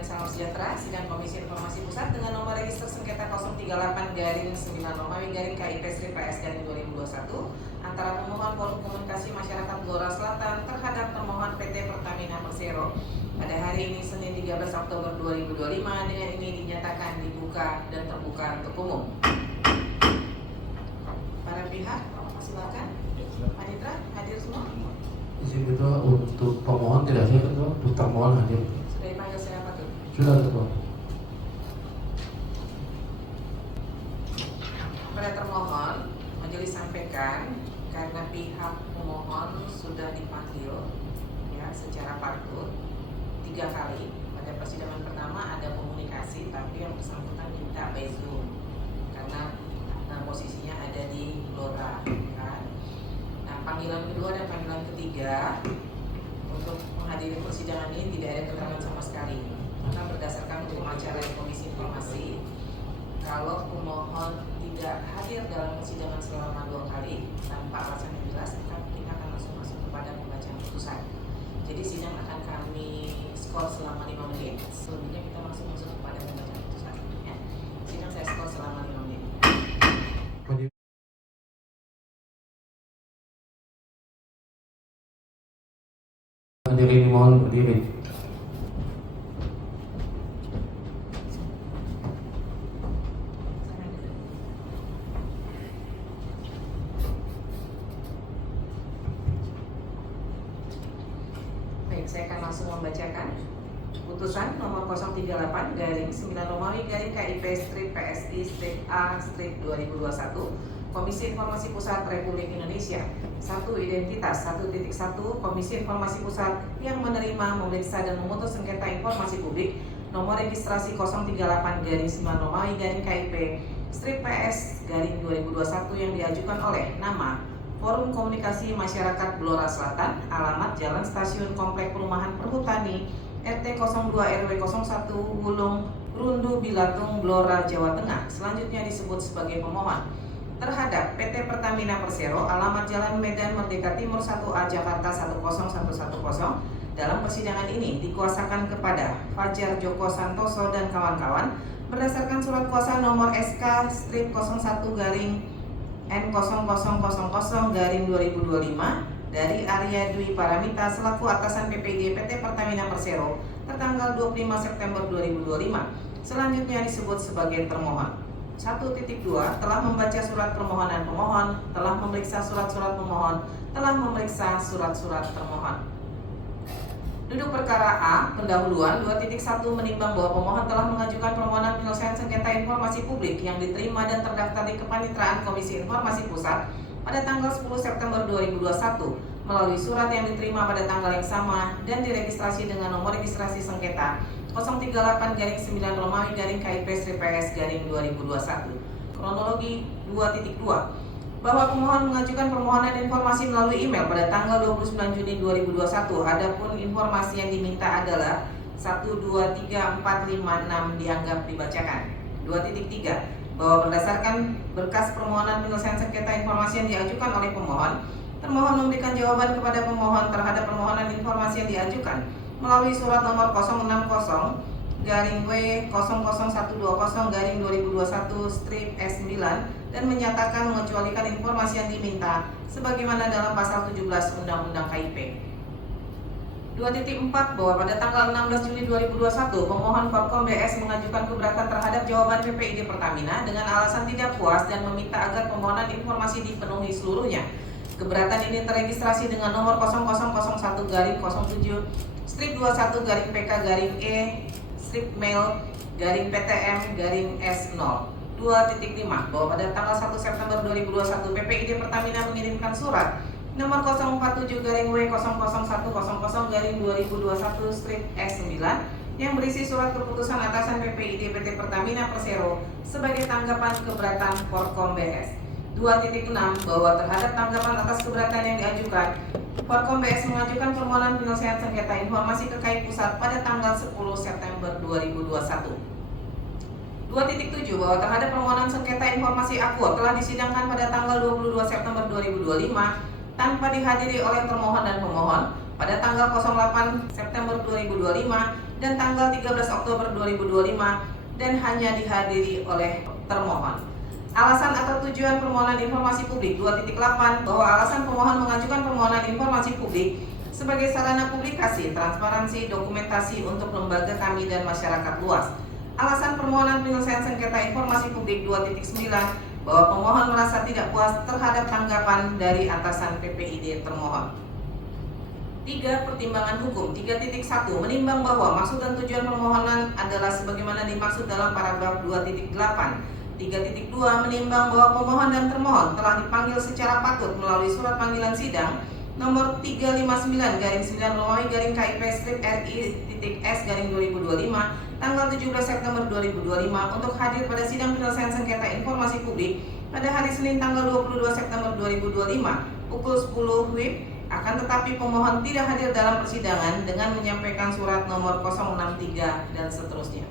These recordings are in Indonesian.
dan salam sejahtera. Sidang Komisi Informasi Pusat dengan nomor register sengketa 038-9-KIP-PS-PS-2021 antara pemohon Forum Komunikasi Masyarakat Blora Selatan terhadap pemohon PT Pertamina Persero pada hari ini Senin 13 Oktober 2025 dengan ini dinyatakan dibuka dan terbuka untuk umum. Para pihak silakan. Panitra hadir semua. Izin ketua untuk pemohon tidak sih ketua, untuk termohon hadir. Sudah dipanggil siapa tuh? Sudah ketua. Pada termohon, majelis sampaikan karena pihak pemohon sudah dipanggil ya secara patut 3 kali. Pada persidangan pertama ada komunikasi, tapi yang bersangkutan minta by Zoom karena posisinya ada di Blora. Kan? Nah, panggilan kedua dan panggilan ketiga untuk menghadiri persidangan ini tidak ada keterangan sama sekali. Karena berdasarkan hukum acara Komisi Informasi, kalau pemohon tidak hadir dalam persidangan selama 2 kali tanpa alasan yang jelas, maka kita akan langsung masuk kepada pembacaan putusan. Jadi sidang akan kami skor selama 5 menit. Selebihnya kita langsung masuk kepada pembacaan putusan. Ya. Sidang saya skor selama 5 menit. Hadirin mohon berdiri. Baik, saya akan langsung membacakan putusan nomor 038-KIP-PSI-A-2021 Komisi Informasi Pusat Republik Indonesia. 1. Identitas 1.1 Komisi Informasi Pusat yang menerima, memeriksa dan memutus sengketa informasi publik nomor registrasi 038-9-KIP-PS-2021 yang diajukan oleh nama Forum Komunikasi Masyarakat Blora Selatan, alamat Jalan Stasiun Komplek Perumahan Perhutani, RT 02 RW 01 Wulung, Rundu Bilatung, Blora, Jawa Tengah. Selanjutnya disebut sebagai pemohon terhadap PT Pertamina Persero, alamat Jalan Medan Merdeka Timur 1A Jakarta 10110. Dalam persidangan ini dikuasakan kepada Fajar Joko Santoso dan kawan-kawan berdasarkan surat kuasa nomor SK-N0000-2025 dari Arya Dwi Paramita selaku atasan PPD PT Pertamina Persero tertanggal 25 September 2025. Selanjutnya disebut sebagai termohon. 1.2 telah membaca surat permohonan pemohon, telah memeriksa surat-surat pemohon, telah memeriksa surat-surat termohon. Duduk perkara A, pendahuluan 2.1 menimbang bahwa pemohon telah mengajukan permohonan penyelesaian sengketa informasi publik yang diterima dan terdaftar di Kepanitraan Komisi Informasi Pusat pada tanggal 10 September 2021 melalui surat yang diterima pada tanggal yang sama dan diregistrasi dengan nomor registrasi sengketa 038-9-KIP-PS-2021. Kronologi 2.2 bahwa pemohon mengajukan permohonan informasi melalui email pada tanggal 29 Juni 2021. Adapun informasi yang diminta adalah 1, 2, 3, 4, 5, 6 dianggap dibacakan. 2.3 bahwa berdasarkan berkas permohonan penyelesaian sengketa informasi yang diajukan oleh pemohon, termohon memberikan jawaban kepada pemohon terhadap permohonan informasi yang diajukan melalui surat nomor 060-W00120-2021-S9 dan menyatakan mengecualikan informasi yang diminta sebagaimana dalam pasal 17 Undang-Undang KIP. 2.4 bahwa pada tanggal 16 Juni 2021 pemohon Forkom BS mengajukan keberatan terhadap jawaban PPID Pertamina dengan alasan tidak puas dan meminta agar permohonan informasi dipenuhi seluruhnya. Keberatan ini terregistrasi dengan nomor 0001-07-7/PK-E/mail-PTM-S0 2.5 bahwa pada tanggal 1 September 2021 PPID Pertamina mengirimkan surat nomor 047-W00100-2021-S9 yang berisi surat keputusan atasan PPID PT Pertamina Persero sebagai tanggapan keberatan Forkom BS. 2.6 bahwa terhadap tanggapan atas keberatan yang diajukan, Forkom BS mengajukan permohonan penyelesaian sengketa informasi ke KAI Pusat pada tanggal 10 September 2021. 2.7 bahwa terhadap permohonan sengketa informasi Aqua telah disidangkan pada tanggal 22 September 2025 tanpa dihadiri oleh termohon dan pemohon pada tanggal 08 September 2025 dan tanggal 13 Oktober 2025 dan hanya dihadiri oleh termohon. Alasan atau tujuan permohonan informasi publik 2.8 bahwa alasan pemohon mengajukan permohonan informasi publik sebagai sarana publikasi, transparansi, dokumentasi untuk lembaga kami dan masyarakat luas. Alasan permohonan penyelesaian sengketa informasi publik 2.9 bahwa pemohon merasa tidak puas terhadap tanggapan dari atasan PPID termohon. 3. Pertimbangan hukum 3.1 menimbang bahwa maksud dan tujuan permohonan adalah sebagaimana dimaksud dalam paragraf 2.8. 3.2 menimbang bahwa pemohon dan termohon telah dipanggil secara patut melalui surat panggilan sidang nomor 359/9-KIP/RI.S/2025 tanggal 17 September 2025 untuk hadir pada sidang penyelesaian sengketa informasi publik pada hari Senin tanggal 22 September 2025 pukul 10 WIB. Akan tetapi pemohon tidak hadir dalam persidangan dengan menyampaikan surat nomor 063 dan seterusnya.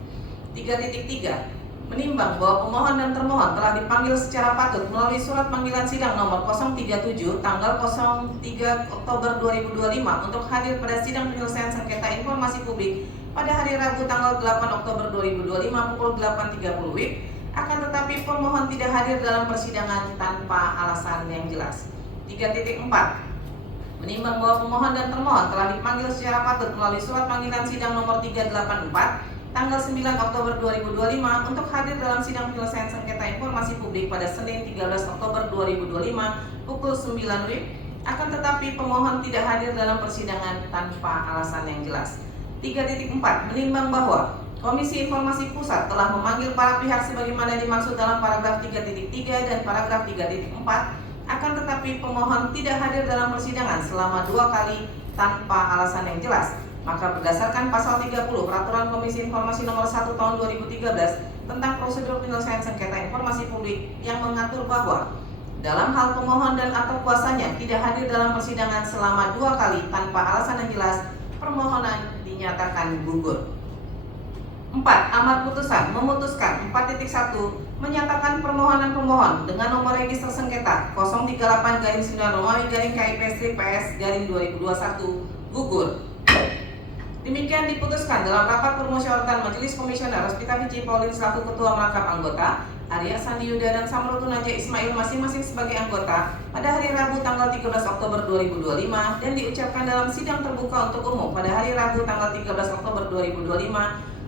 3.3 menimbang bahwa pemohon dan termohon telah dipanggil secara patut melalui surat panggilan sidang nomor 037 tanggal 03 Oktober 2025 untuk hadir pada sidang penyelesaian sengketa informasi publik pada hari Rabu tanggal 8 Oktober 2025 pukul 8.30 WIB. Akan tetapi pemohon tidak hadir dalam persidangan tanpa alasan yang jelas. 3.4 menimbang bahwa pemohon dan termohon telah dipanggil secara patut melalui surat panggilan sidang nomor 384 tanggal 9 Oktober 2025 untuk hadir dalam sidang penyelesaian sengketa informasi publik pada Senin 13 Oktober 2025 pukul 9 WIB. Akan tetapi pemohon tidak hadir dalam persidangan tanpa alasan yang jelas. 3.4 menimbang bahwa Komisi Informasi Pusat telah memanggil para pihak sebagaimana dimaksud dalam paragraf 3.3 dan paragraf 3.4. Akan tetapi pemohon tidak hadir dalam persidangan selama 2 kali tanpa alasan yang jelas. Maka berdasarkan pasal 30 Peraturan Komisi Informasi Nomor 1 Tahun 2013 tentang prosedur penyelesaian sengketa informasi publik yang mengatur bahwa dalam hal pemohon dan atau kuasanya tidak hadir dalam persidangan selama 2 kali tanpa alasan yang jelas, permohonan dinyatakan gugur. 4. Amar putusan memutuskan 4.1 menyatakan permohonan pemohon dengan nomor register sengketa 038-9-KIP/PS/2021 gugur. Demikian diputuskan dalam rapat permusyawaratan Majelis Komisioner Rospita Vici Paulin selaku Ketua Merangkap Anggota, Arya Sandi Yuda dan Samratu Naja Ismail masing-masing sebagai anggota pada hari Rabu tanggal 13 Oktober 2025 dan diucapkan dalam sidang terbuka untuk umum pada hari Rabu tanggal 13 Oktober 2025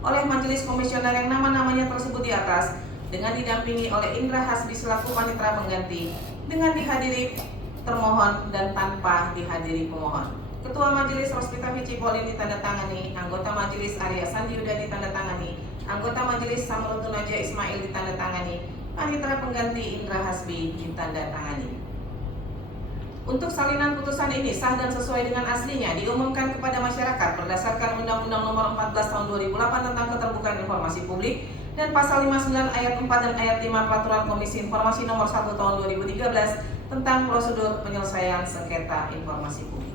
oleh Majelis Komisioner yang nama-namanya tersebut di atas dengan didampingi oleh Indra Hasbi selaku panitera pengganti dengan dihadiri termohon dan tanpa dihadiri pemohon. Ketua Majelis Rospita Vici Paulin ditandatangani, anggota Majelis Arya Sandi Yuda ditandatangani, anggota Majelis Samratu Naja Ismail ditandatangani, panitera pengganti Indra Hasbi ditandatangani. Untuk salinan putusan ini sah dan sesuai dengan aslinya diumumkan kepada masyarakat berdasarkan Undang-Undang Nomor 14 Tahun 2008 tentang Keterbukaan Informasi Publik dan Pasal 59 Ayat 4 dan Ayat 5 Peraturan Komisi Informasi Nomor 1 Tahun 2013 tentang prosedur penyelesaian sengketa informasi publik.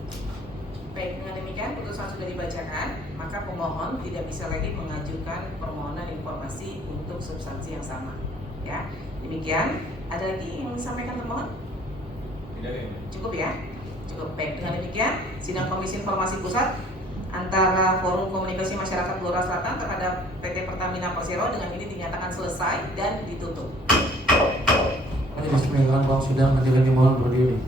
Baik, dengan demikian putusan sudah dibacakan, maka pemohon tidak bisa lagi mengajukan permohonan informasi untuk substansi yang sama. Ya, demikian. Ada lagi yang disampaikan termohon? Tidak ya. Cukup ya? Cukup. Baik, dengan demikian sidang Komisi Informasi Pusat antara Forum Komunikasi Masyarakat Blora Selatan terhadap PT Pertamina Persero dengan ini dinyatakan selesai dan ditutup. Majelis Penyelenggaraan Sidang Majelis dimohon berdiri.